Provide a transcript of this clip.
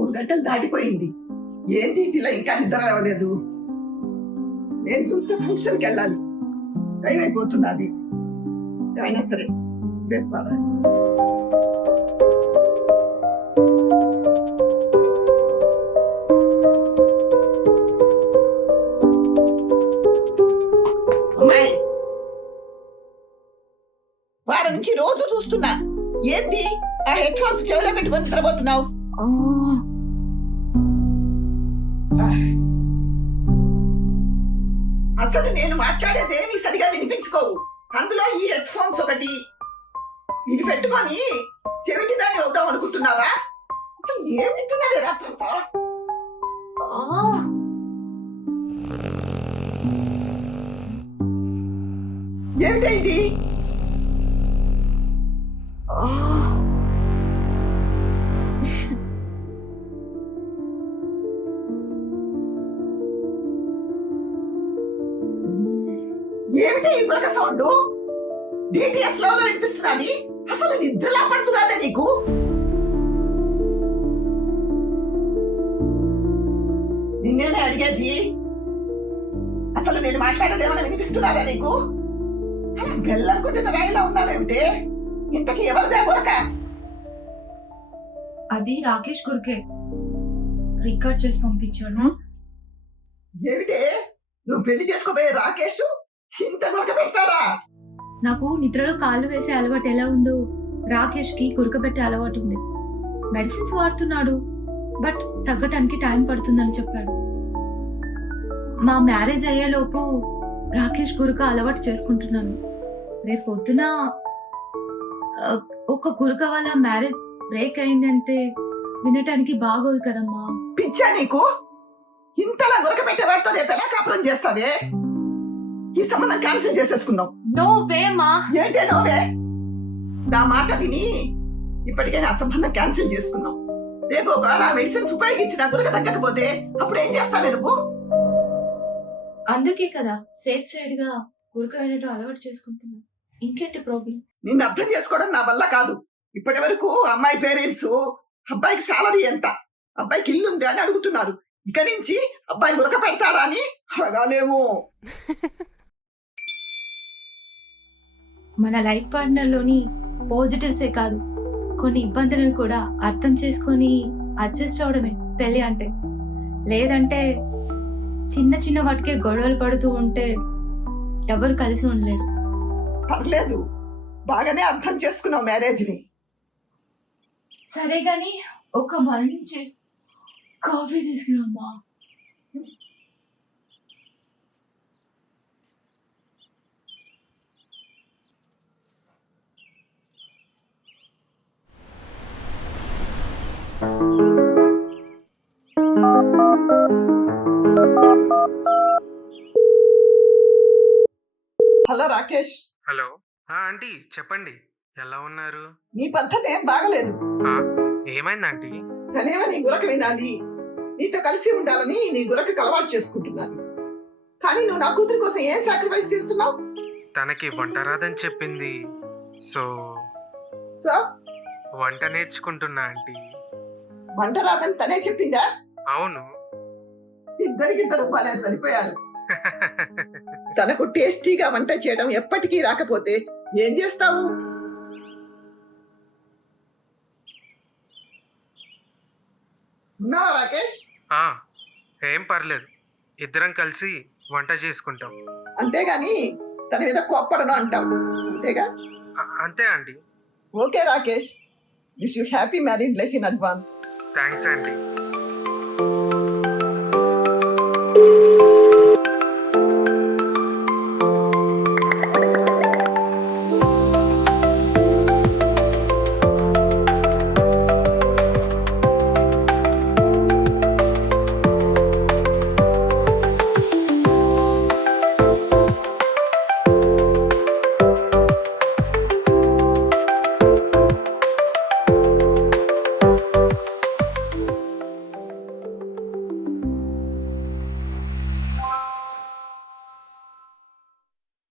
3 గంటలు దాటిపోయింది. ఏంది ఈ పిల్ల ఇంకా నిద్ర లేవలేదు? నేను చూస్తే ఫంక్షన్కి వెళ్ళాలి, టైం అయిపోతున్నది. ఏమైనా సరే రేపు పడాలి. అమ్మాయి, వారం నుంచి రోజు చూస్తున్నా, ఏంటి ఆ హెడ్ ఫోన్స్ చెవిలో పెట్టుకొని నిద్రపోతున్నావు? అసలు నేను మాట్లాడేదేమీ సరిగా వినిపించుకోవు. అందులో ఈ హెడ్ ఫోన్స్ ఒకటి, ఇది పెట్టుకొని చెవిటి దాన్ని వద్దాం అనుకుంటున్నావా? అసలు ఏం వింటున్నావే రాత్రంతా? ఏమిటా ఇది? ఏమిటి ఈ గురక సౌండ్? డిటిఎస్ లో వినిపిస్తున్నది. అసలు నిద్రలా పడుతున్నదే నీకు? నిన్నేనే అడిగేది. అసలు నేను మాట్లాడేది ఏమైనా వినిపిస్తున్నదా నీకు? అలా బెల్లనుకుంటున్న రాయిలా ఉన్నావేమిటి? ఇంతకీ ఎవరిదే గురక? అది రాకేష్ గురికే, రికార్డ్ చేసి పంపించాను. ఏమిటే నువ్వు పెళ్లి చేసుకోబోయే రాకేష్ ఇంత గురక పెడతారా? నాకు నిద్రలో కాళ్ళు వేసే అలవాటు ఎలా ఉందో రాకేష్ కి గురక పెట్టే అలవాటు ఉంది. మెడిసిన్స్ వాడుతున్నాడు, బట్ తగ్గటానికి టైం పడుతుందని చెప్పాడు. మా మ్యారేజ్ అయ్యేలోపు రాకేష్ గురక అలవాటు చేసుకుంటున్నాను. రేపు పొద్దున ఒక గురక వల్ల మ్యారేజ్ బ్రేక్ అయిందంటే వినటానికి బాగోదు కదమ్మా. పిచ్చా నీకు? ఇంతలా గురక పెట్టేవాడితో రేపు ఎలా కాపురం చేస్తావే? ఈ సంబంధం క్యాన్సిల్ చేసేసుకుందాం. నో వే మా. ఏంటే నోవే? నా మాట విని ఇప్పటికే నా సంబంధం క్యాన్సిల్ చేసుకున్నాం. రేపు ఒకవేళ మెడిసిన్స్ ఉపయోగించిన గురక తగ్గకపోతే అప్పుడు ఏం చేస్తావే నువ్వు? అందుకే కదా సేఫ్ సైడ్ గా గురక వినటం అలవాటు చేసుకుంటున్నా. ఇంకేంటి ప్రాబ్లం? నిన్ను అర్థం చేసుకోవడం నా వల్ల కాదు. ఇప్పటి వరకు అమ్మాయి పేరెంట్స్ అబ్బాయికి సాలరీ ఎంత, అబ్బాయికి ఇల్లు ఉంది అని అడుగుతున్నారు. ఇక నుంచి అబ్బాయి గురక పెడతారా అని అడగాలేమో. మన లైఫ్ పార్ట్నర్ లోని పాజిటివ్సే కాదు, కొన్ని ఇబ్బందులను కూడా అర్థం చేసుకొని అడ్జస్ట్ అవడమే పెళ్లి అంటే. లేదంటే చిన్న చిన్న వాటికే గొడవలు పడుతూ ఉంటే ఎవరు కలిసి ఉండలేరు. పర్లేదు, బాగానే అర్థం చేసుకున్నావు మ్యారేజ్ ని. సరే గాని ఒక మంచి కాఫీ తీసుకురామ్మా. హలో రాకేష్. హలో. ఆంటీ చెప్పండి, ఎలా ఉన్నారు? నీ పద్ధతి ఏం బాగలేదు. ఏమైంది ఆంటీ? తనేమో నీ గురక వినాలి, నీతో కలిసి ఉండాలని నీ గురకకు అలవాటు చేసుకుంటున్నాను. కానీ నువ్వు నా కూతురి కోసం ఏం సాక్రిఫైస్ చేస్తున్నావు? తనకి వంట రాదని చెప్పింది, సో సో వంట నేర్చుకుంటున్నా ఆంటీ. వంట రాదని తనే చెప్పిందా? అవును. ఇద్దరికిద్దరు భలే సరిపోయారు. తనకు టేస్టీగా వంట చేయడం ఎప్పటికీ రాకపోతే ఏం చేస్తావు? ఉన్నావా రాకేష్? ఏం పర్లేదు, ఇద్దరం కలిసి వంట చేసుకుంటాం. అంతేగాని తన మీద కోప్పడను అంటావు, అంతేగా? అంతే aunty. Okay Rakesh, wish you happy married life in advance. Thanks aunty.